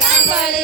Kambali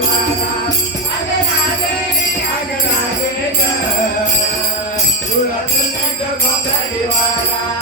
Thank you.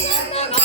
Everybody.